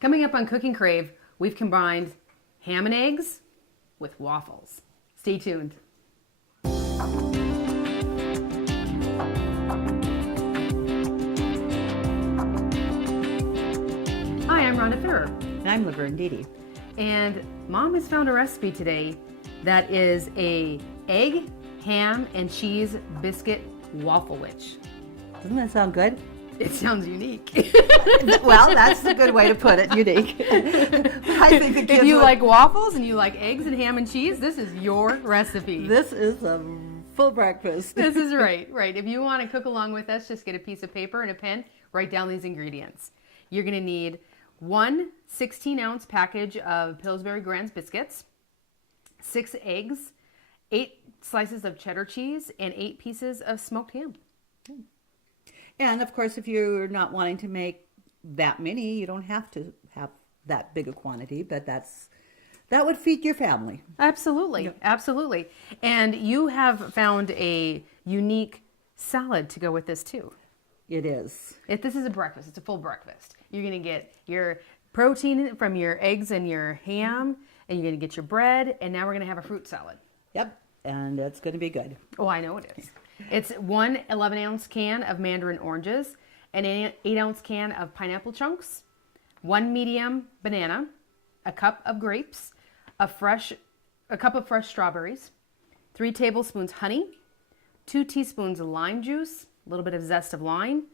Coming up on Cooking Crave, we've combined ham and eggs with waffles. Stay tuned. Hi, I'm Rhonda Ferrer. And I'm Laverne Dede. And Mom has found a recipe today that is a egg, ham, and cheese biscuit wafflewich. Doesn't that sound good? It sounds unique. Well, that's a good way to put it, unique. I think the kids if you like waffles and you like eggs and ham and cheese, this is your recipe. This is a full breakfast. This is right. If you want to cook along with us, just get a piece of paper and a pen, write down these ingredients. You're going to need one 16-ounce package of Pillsbury Grand's biscuits, 6 eggs, 8 slices of cheddar cheese, and 8 pieces of smoked ham. And of course, if you're not wanting to make that many, you don't have to have that big a quantity, but that would feed your family. Absolutely, Yep. Absolutely. And you have found a unique salad to go with this too. It is. This is a breakfast. It's a full breakfast. You're going to get your protein from your eggs and your ham, and you're going to get your bread, and now we're going to have a fruit salad. Yep, and it's going to be good. Oh, I know it is. It's one 11-ounce can of mandarin oranges, an 8-ounce can of pineapple chunks, 1 medium banana, a cup of grapes, a cup of fresh strawberries, 3 tablespoons honey, 2 teaspoons of lime juice, a little bit of zest of lime,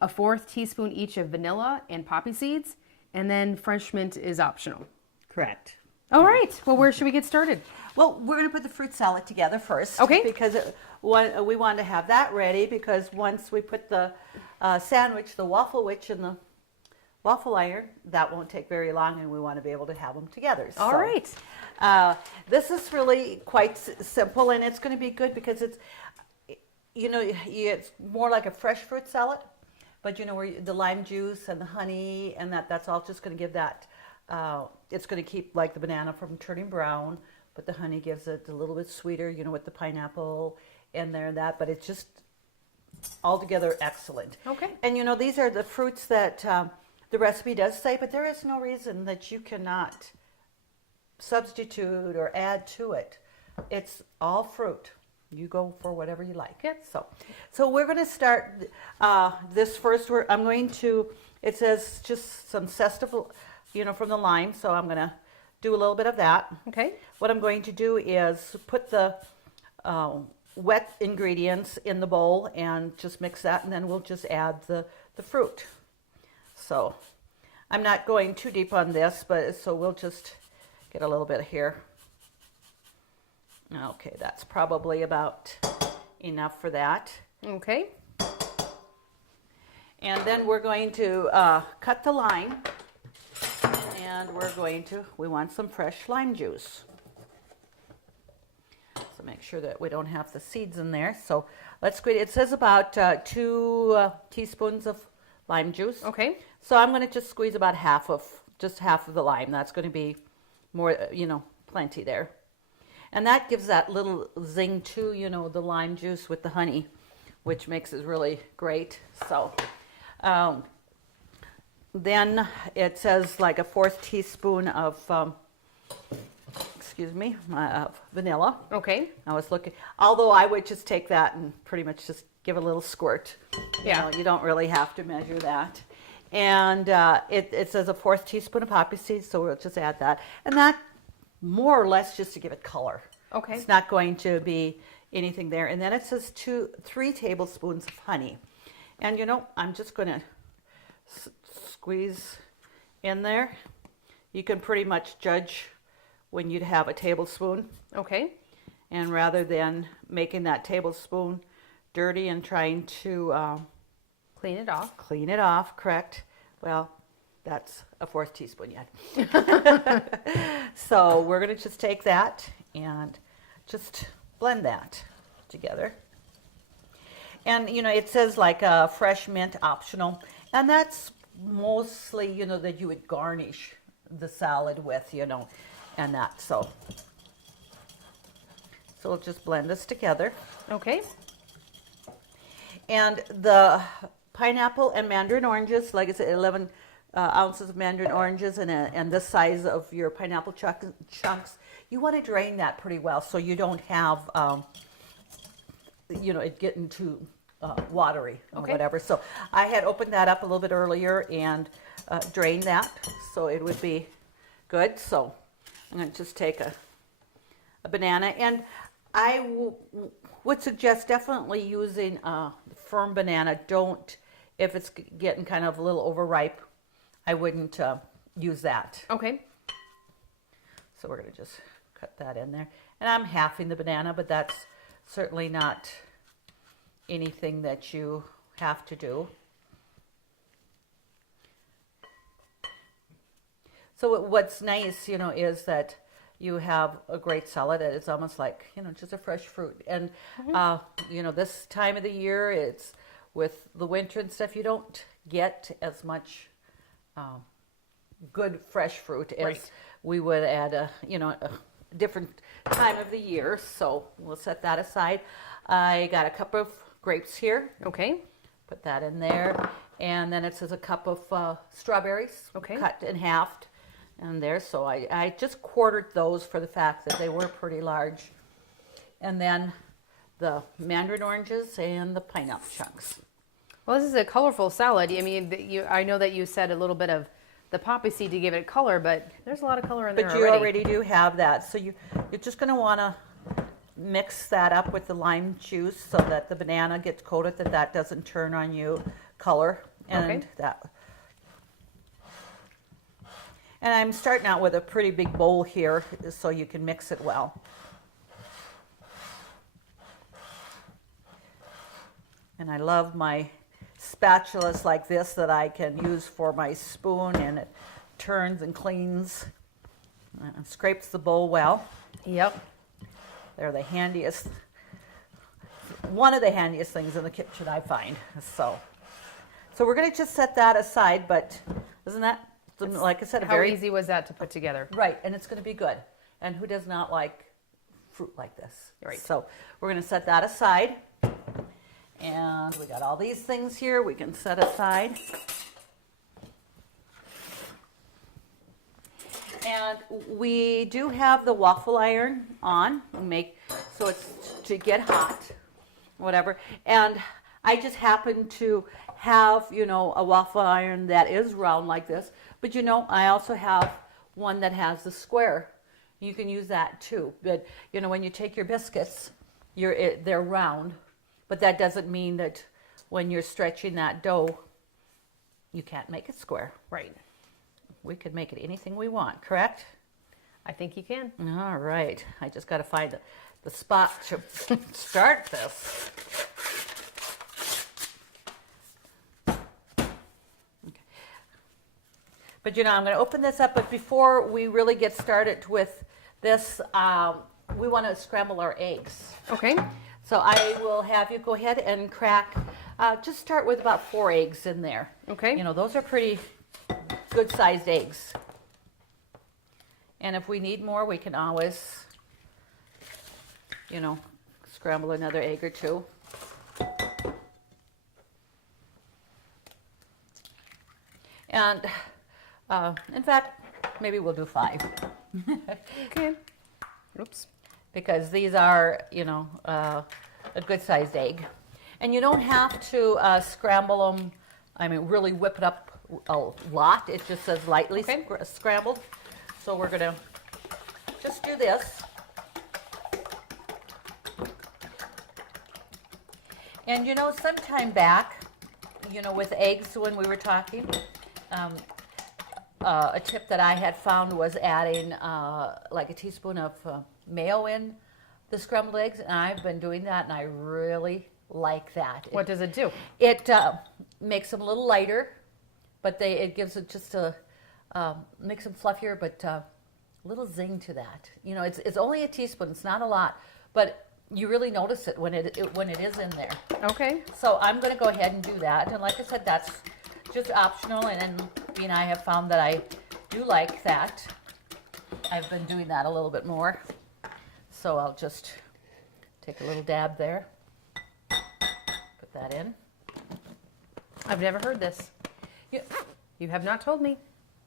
a 1/4 teaspoon each of vanilla and poppy seeds, and then fresh mint is optional. Correct. All right. Well, where should we get started? Well, we're going to put the fruit salad together first. Okay. Because we want to have that ready, because once we put the sandwich, the Wafflewich in the waffle iron, that won't take very long, and we want to be able to have them together. All right. This is really quite simple, and it's going to be good because it's, it's more like a fresh fruit salad, but where the lime juice and the honey and that's all just going to give that, it's going to keep like the banana from turning brown, but the honey gives it a little bit sweeter, with the pineapple in there and that, but it's just altogether excellent. Okay. And these are the fruits that the recipe does say, but there is no reason that you cannot substitute or add to it. It's all fruit. You go for whatever you like. Yep. So we're going to start this first. It says just some zest of, from the lime. So I'm going to do a little bit of that. Okay. What I'm going to do is put the wet ingredients in the bowl and just mix that, and then we'll just add the fruit. So I'm not going too deep on this, so we'll just get a little bit here. Okay, that's probably about enough for that. Okay. And then we're going to cut the lime, and we want some fresh lime juice. So make sure that we don't have the seeds in there. So let's squeeze. It says about 2 teaspoons of lime juice. Okay. So I'm going to just squeeze about half of the lime. That's going to be more, plenty there. And that gives that little zing to, the lime juice with the honey, which makes it really great. So then it says like a 1/4 teaspoon of, vanilla. Okay. I was looking, although I would just take that and pretty much just give a little squirt. Yeah. You don't really have to measure that. And it says a 1/4 teaspoon of poppy seeds, so we'll just add that. And that more or less just to give it color. Okay. It's not going to be anything there. And then it says 3 tablespoons of honey. And I'm just going to squeeze in there. You can pretty much judge when you'd have a tablespoon. Okay. And rather than making that tablespoon dirty and trying to Clean it off. Correct. Well, that's a 1/4 teaspoon yet. So we're going to just take that and just blend that together. And, it says like fresh mint optional. And that's mostly, that you would garnish the salad with, and that. So we'll just blend this together. Okay. And the pineapple and mandarin oranges, like I said, ounces of mandarin oranges and this size of your pineapple chunks, you want to drain that pretty well so you don't have, it getting too watery or whatever. So I had opened that up a little bit earlier and drained that so it would be good. So I'm going to just take a banana, and I would suggest definitely using a firm banana. Don't, if it's getting kind of a little overripe, I wouldn't use that. Okay. So we're going to just cut that in there. And I'm halving the banana, but that's certainly not anything that you have to do. So what's nice, is that you have a great salad. It's almost like, just a fresh fruit. And, this time of the year, it's with the winter and stuff, you don't get as much good fresh fruit as we would at a different time of the year. So we'll set that aside. I got a cup of grapes here. Okay. Put that in there. And then it says a cup of strawberries. Okay. Cut in half. And there, so I just quartered those for the fact that they were pretty large. And then the mandarin oranges and the pineapple chunks. Well, this is a colorful salad. I mean, I know that you said a little bit of the poppy seed to give it color, but there's a lot of color in there But you already. already do have that. So you're just going to want to mix that up with the lime juice so that the banana gets coated, that doesn't turn on you color. And that. And I'm starting out with a pretty big bowl here so you can mix it well. And I love my spatulas like this that I can use for my spoon, and it turns and cleans and scrapes the bowl well. Yep. They're the handiest, one of the handiest things in the kitchen, I find. So we're going to just set that aside, but isn't that, like I said, How easy was that to put together? Right, and it's going to be good. And who does not like fruit like this? Right. So we're going to set that aside. And we got all these things here we can set aside. And we do have the waffle iron on, so it's to get hot, whatever. And I just happen to have, a waffle iron that is round like this. But I also have one that has the square. You can use that too. But when you take your biscuits, they're round. But that doesn't mean that when you're stretching that dough, you can't make it square. Right. We could make it anything we want, correct? I think you can. All right. I just got to find the spot to start this. Okay. But I'm going to open this up. But before we really get started with this, we want to scramble our eggs. Okay. So I will have you go ahead and crack, just start with about 4 eggs in there. Okay. Those are pretty good sized eggs. And if we need more, we can always, scramble another egg or two. And in fact, maybe we'll do 5. Okay. Oops. Because these are, a good-sized egg. And you don't have to scramble them, really whip it up a lot. It just says lightly scrambled. So we're going to just do this. And, sometime back, with eggs when we were talking, a tip that I had found was adding like a teaspoon of mayo in the scrambled eggs, and I've been doing that, and I really like that. What does it do? It makes them a little lighter, but it gives it just makes them fluffier, but a little zing to that. It's only a teaspoon. It's not a lot, but you really notice it when it is in there. Okay. So I'm going to go ahead and do that, and like I said, that's just optional, and I have found that I do like that. I've been doing that a little bit more. So I'll just take a little dab there, put that in. I've never heard this. You have not told me.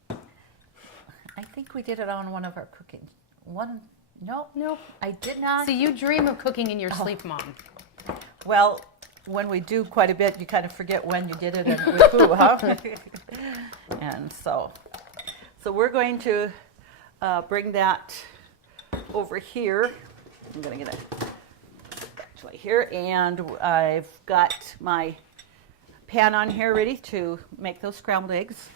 I think we did it on one of our cooking. No, Nope. I did not. See, you dream of cooking in your sleep, Mom. Well, when we do quite a bit, you kind of forget when you did it and with who, huh? And so we're going to bring that over here. I'm going to get it actually here, and I've got my pan on here ready to make those scrambled eggs.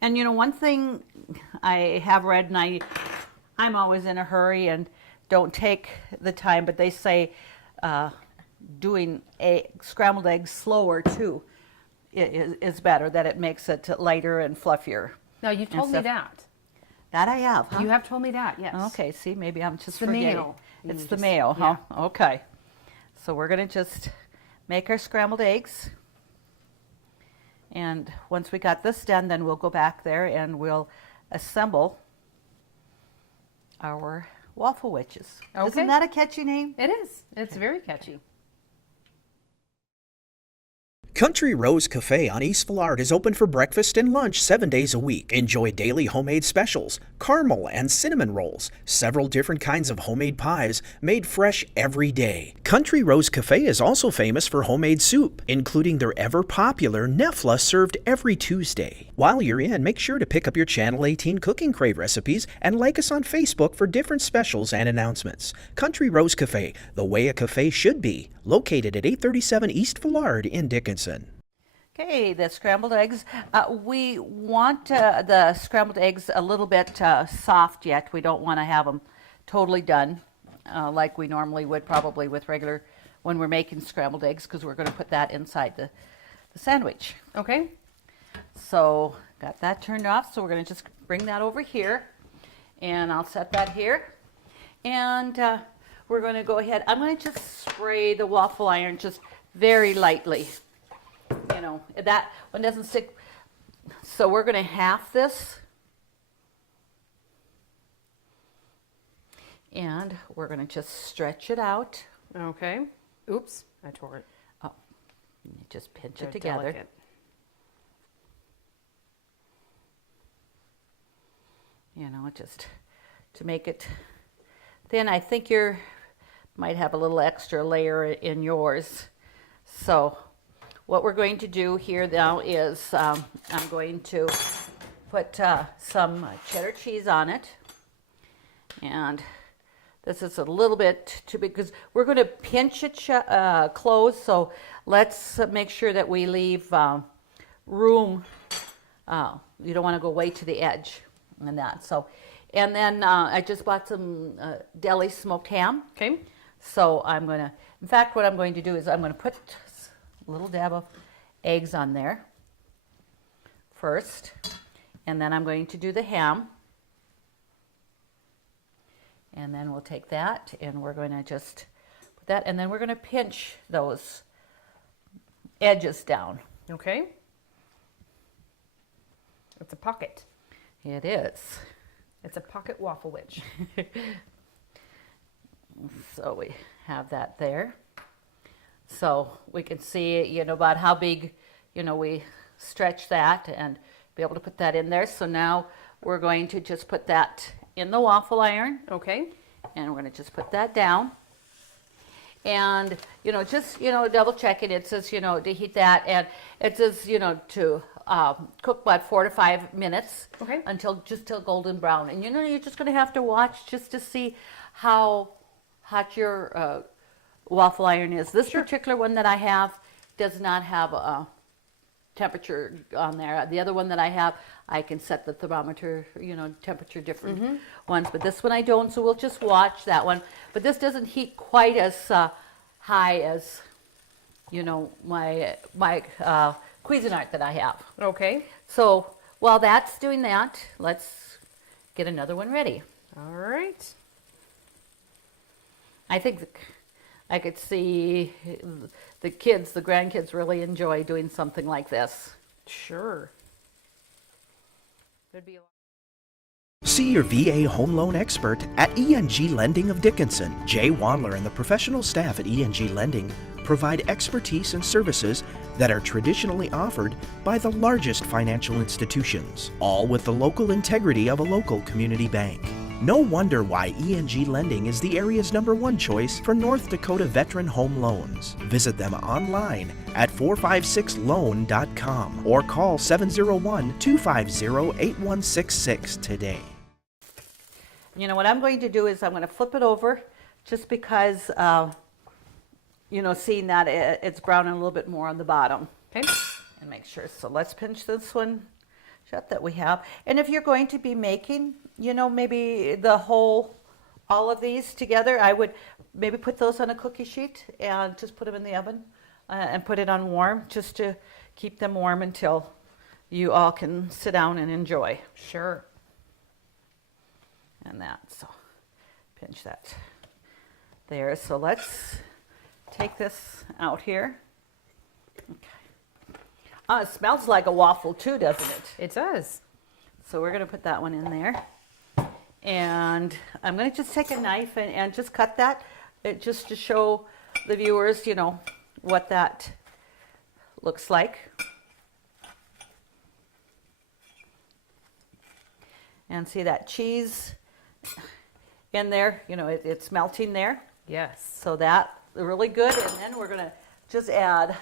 And you know, one thing I have read, and I'm always in a hurry and don't take the time, but they say doing scrambled eggs slower too is better, that it makes it lighter and fluffier. No, you told me that. That I have, huh? You have told me that, yes. Okay, see, maybe I'm just the forgetting. mayo. It's the mayo, huh? Yeah. Okay. So we're going to just make our scrambled eggs. And once we got this done, then we'll go back there and we'll assemble our Wafflewiches. Okay. Isn't that a catchy name? It is. It's very catchy. Country Rose Cafe on East Villard is open for breakfast and lunch 7 days a week. Enjoy daily homemade specials, caramel and cinnamon rolls, several different kinds of homemade pies made fresh every day. Country Rose Cafe is also famous for homemade soup, including their ever-popular Nefla served every Tuesday. While you're in, make sure to pick up your Channel 18 Cooking Crave recipes and like us on Facebook for different specials and announcements. Country Rose Cafe, the way a cafe should be, located at 837 East Villard in Dickinson. Okay, the scrambled eggs. We want the scrambled eggs a little bit soft yet. We don't want to have them totally done like we normally would probably with regular when we're making scrambled eggs, because we're going to put that inside the sandwich. Okay. So got that turned off. So we're going to just bring that over here, and I'll set that here. And we're going to go ahead. I'm going to just spray the waffle iron just very lightly. You know, that one doesn't stick. So we're going to half this. And we're going to just stretch it out. Okay. Oops, I tore it. Oh, just pinch They're it together. delicate. You know, just to make it thin. I think you might have a little extra layer in yours. So what we're going to do here now is I'm going to put some cheddar cheese on it. And this is a little bit too big because we're going to pinch it close. So let's make sure that we leave room. You don't want to go way to the edge and that. So, and then I just bought some deli smoked ham. Okay. So I'm going to, in fact, what I'm going to do is I'm going to put a little dab of eggs on there first, and then I'm going to do the ham, and then we'll take that and we're going to just put that, and then we're going to pinch those edges down. Okay. It's a pocket. It is. It's a pocket Wafflewich. So we have that there. So we can see, you know, about how big, you know, we stretch that and be able to put that in there. So now we're going to just put that in the waffle iron. Okay. And we're going to just put that down. And, you know, just, you know, double check it. It says, you know, to heat that. And it says, you know, to cook about 4 to 5 minutes. Okay. Just till golden brown. And, you know, you're just going to have to watch just to see how hot your waffle iron is. This particular one that I have does not have a temperature on there. The other one that I have, I can set the thermometer, you know, temperature different ones, but this one I don't, so we'll just watch that one. But this doesn't heat quite as high as, you know, my Cuisinart that I have. Okay. So while that's doing that, let's get another one ready. All right. I think I could see the kids, the grandkids really enjoy doing something like this. Sure. There'd be a lot. See your VA home loan expert at ENG Lending of Dickinson. Jay Wandler and the professional staff at ENG Lending provide expertise and services that are traditionally offered by the largest financial institutions, all with the local integrity of a local community bank. No wonder why ENG Lending is the area's #1 choice for North Dakota veteran home loans. Visit them online at 456loan.com or call 701-250-8166 today. You know, what I'm going to do is I'm going to flip it over just because, you know, seeing that it's browning a little bit more on the bottom. Okay. And make sure. So let's pinch this one shut that we have. And if you're going to be making, you know, maybe all of these together, I would maybe put those on a cookie sheet and just put them in the oven and put it on warm just to keep them warm until you all can sit down and enjoy. Sure. And that, so pinch that there. So let's take this out here. Okay. It smells like a waffle too, doesn't it? It does. So we're going to put that one in there. And I'm going to just take a knife and just cut that, just to show the viewers, you know, what that looks like. And see that cheese in there, you know, it's melting there. Yes. So that's really good. And then we're going to just add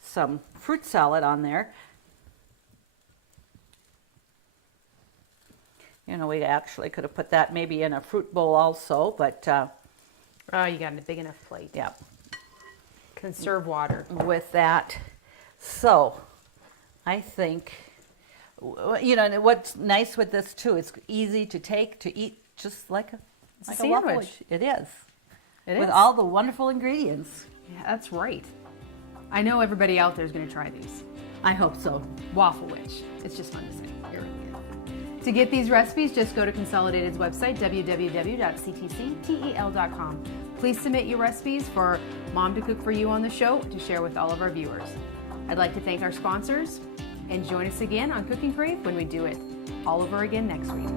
some fruit salad on there. You know, we actually could have put that maybe in a fruit bowl also, but Oh, you got a big enough plate. yeah, Conserve water. with that. So I think, you know, and what's nice with this too, it's easy to take to eat just like a sandwich. Wafflewich. It is. It With is. all the wonderful ingredients. Yeah, that's right. I know everybody out there is going to try these. I hope so. Wafflewich. It's just fun to say. It really is. To get these recipes, just go to Consolidated's website, www.ctctel.com. Please submit your recipes for Mom to cook for you on the show to share with all of our viewers. I'd like to thank our sponsors and join us again on Cooking Crave when we do it all over again next week.